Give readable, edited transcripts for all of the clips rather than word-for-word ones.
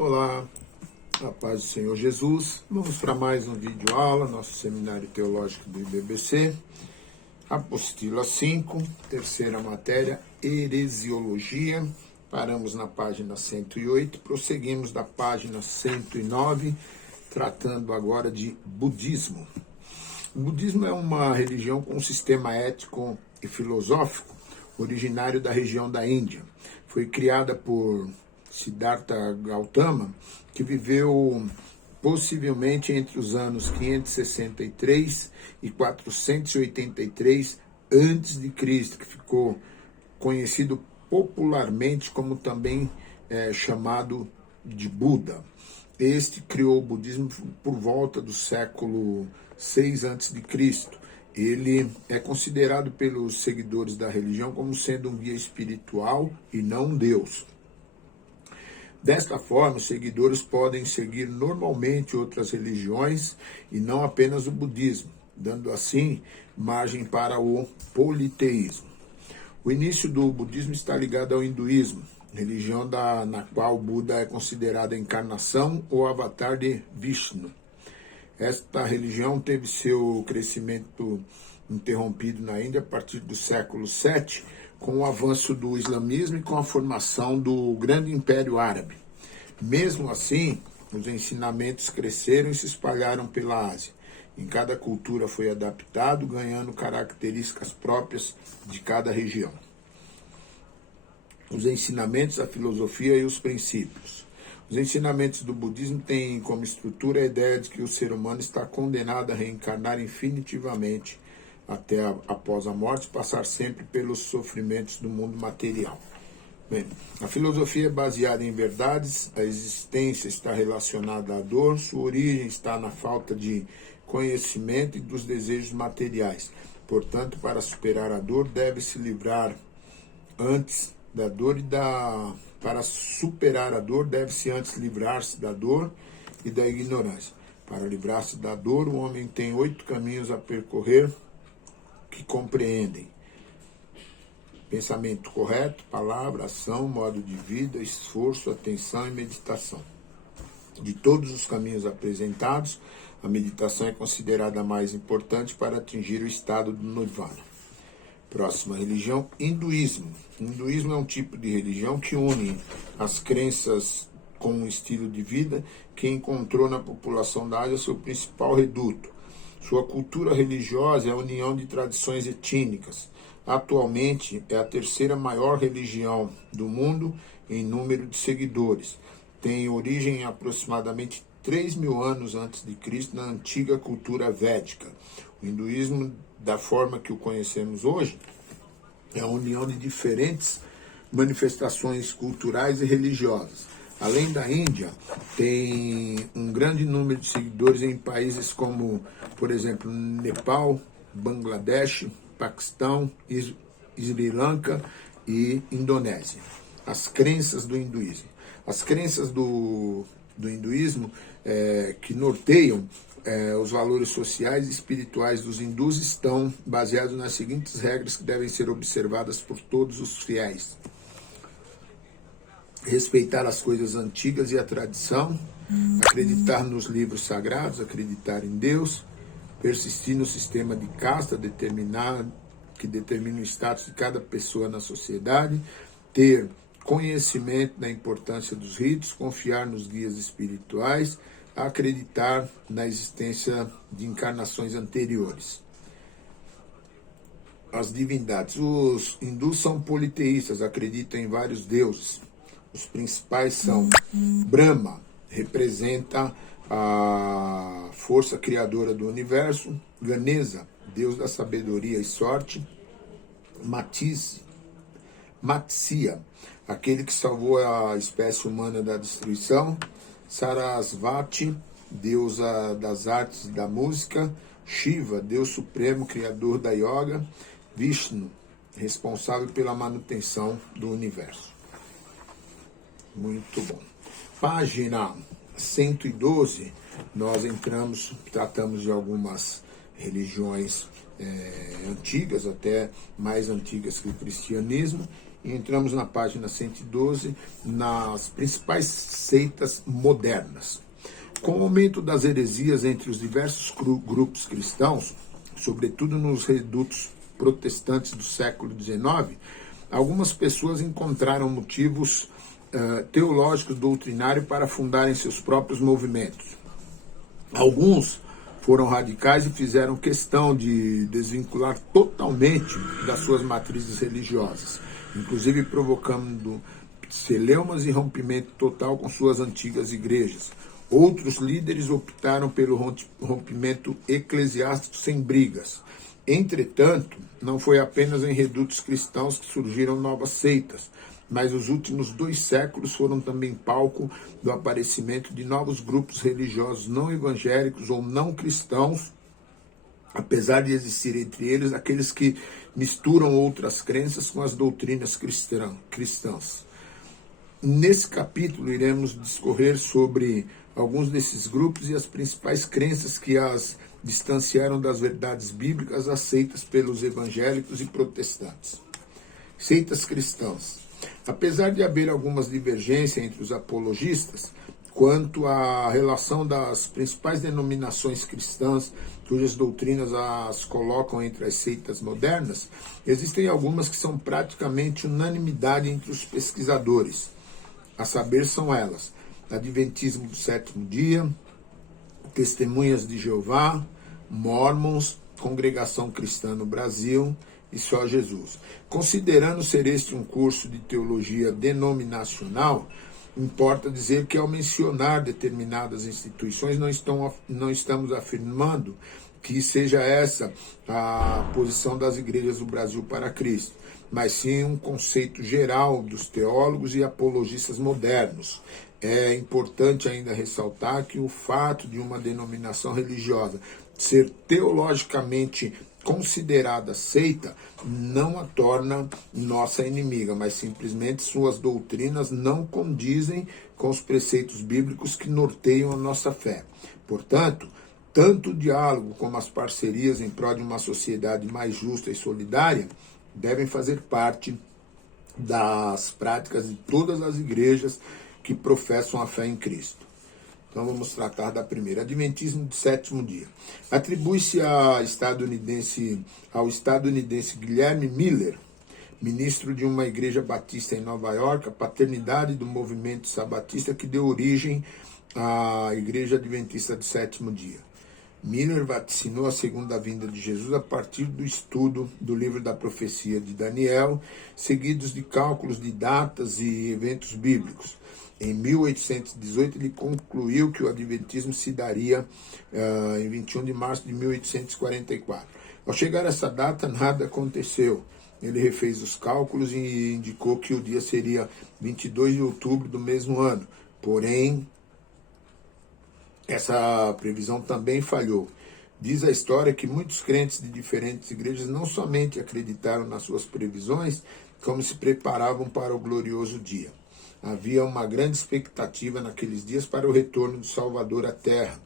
Olá, a paz do Senhor Jesus. Vamos para mais um vídeo aula, nosso seminário teológico do IBBC. Apostila 5, terceira matéria, heresiologia. Paramos na página 108, prosseguimos da página 109, tratando agora de budismo. O budismo é uma religião com um sistema ético e filosófico originário da região da Índia. Foi criada por Siddhartha Gautama, que viveu possivelmente entre os anos 563 e 483 a.C., que ficou conhecido popularmente como também chamado de Buda. Este criou o budismo por volta do século 6 a.C. Ele é considerado pelos seguidores da religião como sendo um guia espiritual e não um Deus. Desta forma, os seguidores podem seguir normalmente outras religiões e não apenas o budismo, dando assim margem para o politeísmo. O início do budismo está ligado ao hinduísmo, religião na qual Buda é considerado a encarnação ou avatar de Vishnu. Esta religião teve seu crescimento interrompido na Índia a partir do século VII, com o avanço do islamismo e com a formação do grande Império Árabe. Mesmo assim, os ensinamentos cresceram e se espalharam pela Ásia. Em cada cultura foi adaptado, ganhando características próprias de cada região. Os ensinamentos, a filosofia e os princípios. Os ensinamentos do budismo têm como estrutura a ideia de que o ser humano está condenado a reencarnar infinitivamente até após a morte, passar sempre pelos sofrimentos do mundo material. Bem, a filosofia é baseada em verdades, a existência está relacionada à dor, sua origem está na falta de conhecimento e dos desejos materiais. Portanto, para superar a dor, deve-se livrar antes da dor Para superar a dor, deve-se antes livrar-se da dor e da ignorância. Para livrar-se da dor, o homem tem 8 caminhos a percorrer que compreendem: pensamento correto, palavra, ação, modo de vida, esforço, atenção e meditação. De todos os caminhos apresentados, a meditação é considerada a mais importante para atingir o estado do nirvana. Próxima religião, hinduísmo. O hinduísmo é um tipo de religião que une as crenças com um estilo de vida que encontrou na população da Ásia seu principal reduto. Sua cultura religiosa é a união de tradições étnicas. Atualmente é a terceira maior religião do mundo em número de seguidores. Tem origem em aproximadamente 3.000 anos antes de Cristo na antiga cultura védica. O hinduísmo, da forma que o conhecemos hoje, é a união de diferentes manifestações culturais e religiosas. Além da Índia, tem um grande número de seguidores em países como, por exemplo, Nepal, Bangladesh, Paquistão, Sri Lanka e Indonésia. As crenças do hinduísmo. As crenças do hinduísmo que norteiam os valores sociais e espirituais dos hindus estão baseados nas seguintes regras que devem ser observadas por todos os fiéis: respeitar as coisas antigas e a tradição, acreditar nos livros sagrados, acreditar em Deus, persistir no sistema de casta que determina o status de cada pessoa na sociedade, ter conhecimento da importância dos ritos, confiar nos guias espirituais, acreditar na existência de encarnações anteriores. As divindades. Os hindus são politeístas, acreditam em vários deuses. Os principais são Brahma, representa a força criadora do universo; Ganesha, deus da sabedoria e sorte; Matsya, aquele que salvou a espécie humana da destruição; Sarasvati, deusa das artes e da música; Shiva, deus supremo, criador da yoga; Vishnu, responsável pela manutenção do universo. Muito bom. Página 112, nós tratamos de algumas religiões antigas, até mais antigas que o cristianismo, e entramos na página 112, nas principais seitas modernas. Com o aumento das heresias entre os diversos grupos cristãos, sobretudo nos redutos protestantes do século XIX, algumas pessoas encontraram motivos teológicos doutrinários para fundarem seus próprios movimentos. Alguns foram radicais e fizeram questão de desvincular totalmente das suas matrizes religiosas, inclusive provocando celeumas e rompimento total com suas antigas igrejas. Outros líderes optaram pelo rompimento eclesiástico sem brigas. Entretanto, não foi apenas em redutos cristãos que surgiram novas seitas, mas os últimos 2 séculos foram também palco do aparecimento de novos grupos religiosos não evangélicos ou não cristãos, apesar de existir entre eles aqueles que misturam outras crenças com as doutrinas cristãs. Nesse capítulo iremos discorrer sobre alguns desses grupos e as principais crenças que as distanciaram das verdades bíblicas aceitas pelos evangélicos e protestantes. Seitas cristãs. Apesar de haver algumas divergências entre os apologistas quanto à relação das principais denominações cristãs, cujas doutrinas as colocam entre as seitas modernas, existem algumas que são praticamente unanimidade entre os pesquisadores. A saber, são elas: Adventismo do Sétimo Dia, Testemunhas de Jeová, Mormons, Congregação Cristã no Brasil e Só Jesus. Considerando ser este um curso de teologia denominacional, importa dizer que ao mencionar determinadas instituições não estamos afirmando que seja essa a posição das igrejas do Brasil para Cristo, mas sim um conceito geral dos teólogos e apologistas modernos. É importante ainda ressaltar que o fato de uma denominação religiosa ser teologicamente considerada seita não a torna nossa inimiga, mas simplesmente suas doutrinas não condizem com os preceitos bíblicos que norteiam a nossa fé. Portanto, tanto o diálogo como as parcerias em prol de uma sociedade mais justa e solidária devem fazer parte das práticas de todas as igrejas que professam a fé em Cristo. Então vamos tratar da primeira, Adventismo do Sétimo Dia. Atribui-se ao estadunidense Guilherme Miller, ministro de uma igreja batista em Nova York, a paternidade do movimento sabatista que deu origem à Igreja Adventista do Sétimo Dia. Miller vaticinou a segunda vinda de Jesus a partir do estudo do livro da profecia de Daniel, seguidos de cálculos de datas e eventos bíblicos. Em 1818, ele concluiu que o Adventismo se daria em 21 de março de 1844. Ao chegar a essa data, nada aconteceu. Ele refez os cálculos e indicou que o dia seria 22 de outubro do mesmo ano. Porém, essa previsão também falhou. Diz a história que muitos crentes de diferentes igrejas não somente acreditaram nas suas previsões, como se preparavam para o glorioso dia. Havia uma grande expectativa naqueles dias para o retorno do Salvador à Terra.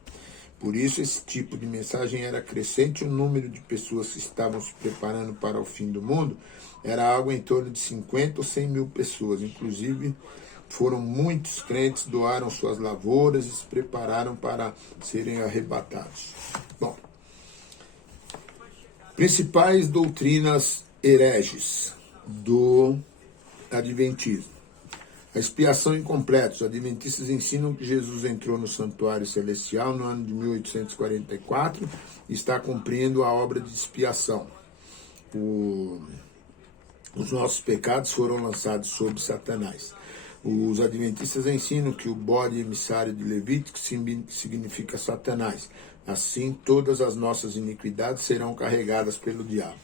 Por isso, esse tipo de mensagem era crescente. O número de pessoas que estavam se preparando para o fim do mundo era algo em torno de 50 ou 100 mil pessoas. Inclusive, foram muitos crentes, doaram suas lavouras e se prepararam para serem arrebatados. Bom, principais doutrinas hereges do Adventismo. A expiação incompleta. Os adventistas ensinam que Jesus entrou no santuário celestial no ano de 1844 e está cumprindo a obra de expiação. Os nossos pecados foram lançados sobre Satanás. Os adventistas ensinam que o bode emissário de Levítico significa Satanás. Assim, todas as nossas iniquidades serão carregadas pelo diabo.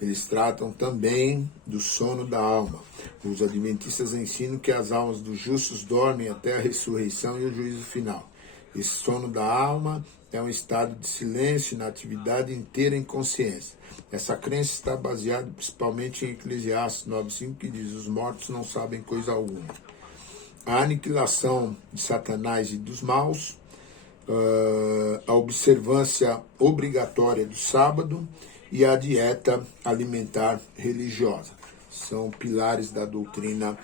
Eles tratam também do sono da alma. Os adventistas ensinam que as almas dos justos dormem até a ressurreição e o juízo final. Esse sono da alma é um estado de silêncio e atividade inteira em consciência. Essa crença está baseada principalmente em Eclesiastes 9:5, que diz: os mortos não sabem coisa alguma. A aniquilação de Satanás e dos maus, a observância obrigatória do sábado e a dieta alimentar religiosa. são pilares da doutrina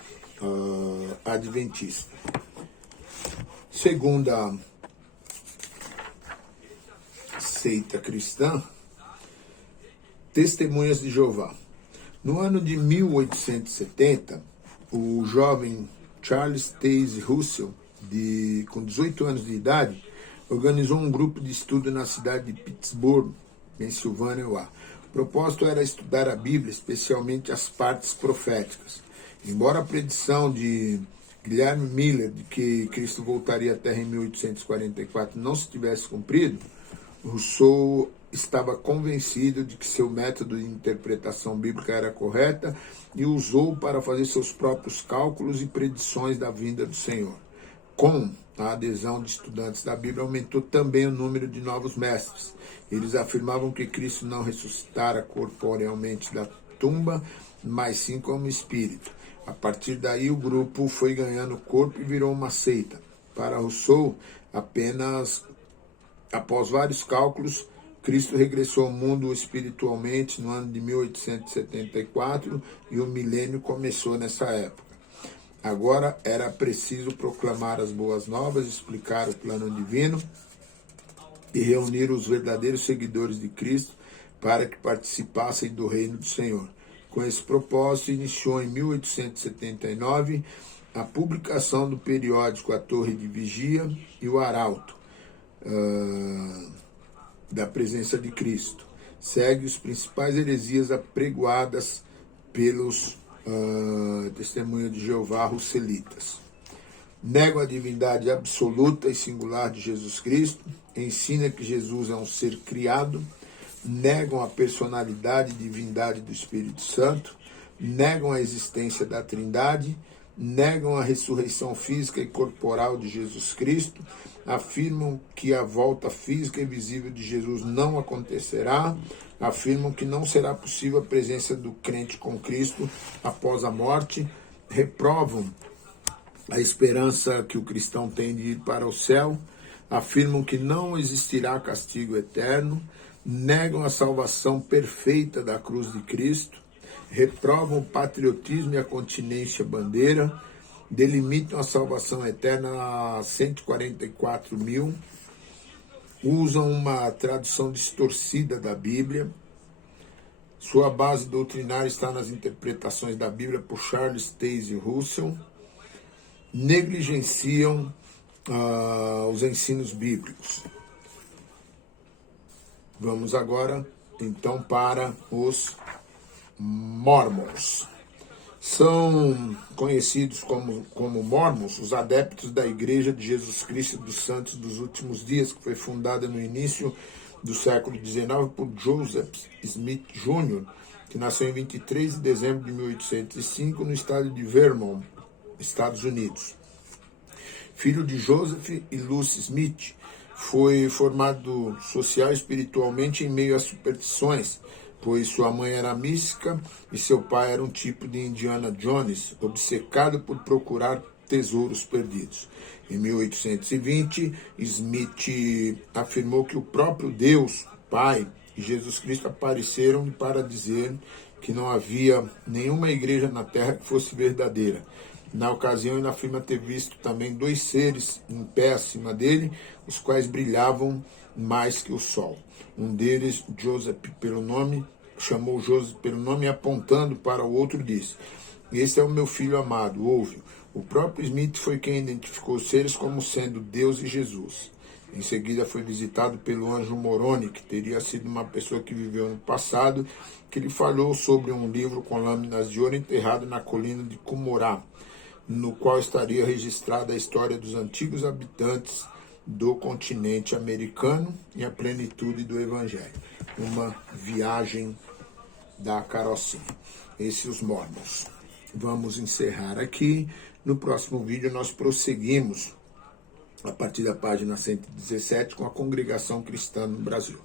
adventista. Segunda seita cristã, Testemunhas de Jeová. No ano de 1870, o jovem Charles Taze Russell, com 18 anos de idade, organizou um grupo de estudo na cidade de Pittsburgh, Pensilvânia. O propósito era estudar a Bíblia, especialmente as partes proféticas. Embora a predição de Guilherme Miller de que Cristo voltaria à Terra em 1844 não se tivesse cumprido, Rousseau estava convencido de que seu método de interpretação bíblica era correta e usou para fazer seus próprios cálculos e predições da vinda do Senhor. Com a adesão de estudantes da Bíblia, aumentou também o número de novos mestres. Eles afirmavam que Cristo não ressuscitara corporealmente da tumba, mas sim como espírito. A partir daí, o grupo foi ganhando corpo e virou uma seita. Para Rousseau, apenas após vários cálculos, Cristo regressou ao mundo espiritualmente no ano de 1874 e o milênio começou nessa época. Agora era preciso proclamar as boas novas, explicar o plano divino e reunir os verdadeiros seguidores de Cristo para que participassem do reino do Senhor. Com esse propósito, iniciou em 1879 a publicação do periódico A Torre de Vigia e o Arauto da Presença de Cristo. Segue os principais heresias apregoadas pelos Testemunhas de Jeová russelitas. Negam a divindade absoluta e singular de Jesus Cristo, ensina que Jesus é um ser criado, negam a personalidade e divindade do Espírito Santo, negam a existência da Trindade, negam a ressurreição física e corporal de Jesus Cristo, afirmam que a volta física e visível de Jesus não acontecerá, afirmam que não será possível a presença do crente com Cristo após a morte, reprovam a esperança que o cristão tem de ir para o céu, afirmam que não existirá castigo eterno, negam a salvação perfeita da cruz de Cristo, reprovam o patriotismo e a continência bandeira, delimitam a salvação eterna a 144 mil, usam uma tradução distorcida da Bíblia. Sua base doutrinária está nas interpretações da Bíblia por Charles Taze Russell. Negligenciam os ensinos bíblicos. Vamos agora, então, para os Mormons. São conhecidos como Mormons os adeptos da Igreja de Jesus Cristo dos Santos dos Últimos Dias, que foi fundada no início do século XIX por Joseph Smith Jr., que nasceu em 23 de dezembro de 1805 no estado de Vermont, Estados Unidos. Filho de Joseph e Lucy Smith, foi formado social e espiritualmente em meio às superstições, pois sua mãe era mística e seu pai era um tipo de Indiana Jones, obcecado por procurar tesouros perdidos. Em 1820, Smith afirmou que o próprio Deus, Pai, e Jesus Cristo apareceram para dizer que não havia nenhuma igreja na Terra que fosse verdadeira. Na ocasião, ele afirma ter visto também 2 seres em pé acima dele, os quais brilhavam mais que o sol. Um deles, Joseph, pelo nome, chamou Joseph pelo nome e apontando para o outro disse: "Esse é o meu filho amado, ouve-o." O próprio Smith foi quem identificou os seres como sendo Deus e Jesus. Em seguida foi visitado pelo anjo Moroni, que teria sido uma pessoa que viveu no passado, que lhe falou sobre um livro com lâminas de ouro enterrado na colina de Qumran, no qual estaria registrada a história dos antigos habitantes do continente americano e a plenitude do Evangelho. Uma viagem da carrocinha. Esses os Mormons. Vamos encerrar aqui. No próximo vídeo nós prosseguimos a partir da página 117 com a Congregação Cristã no Brasil.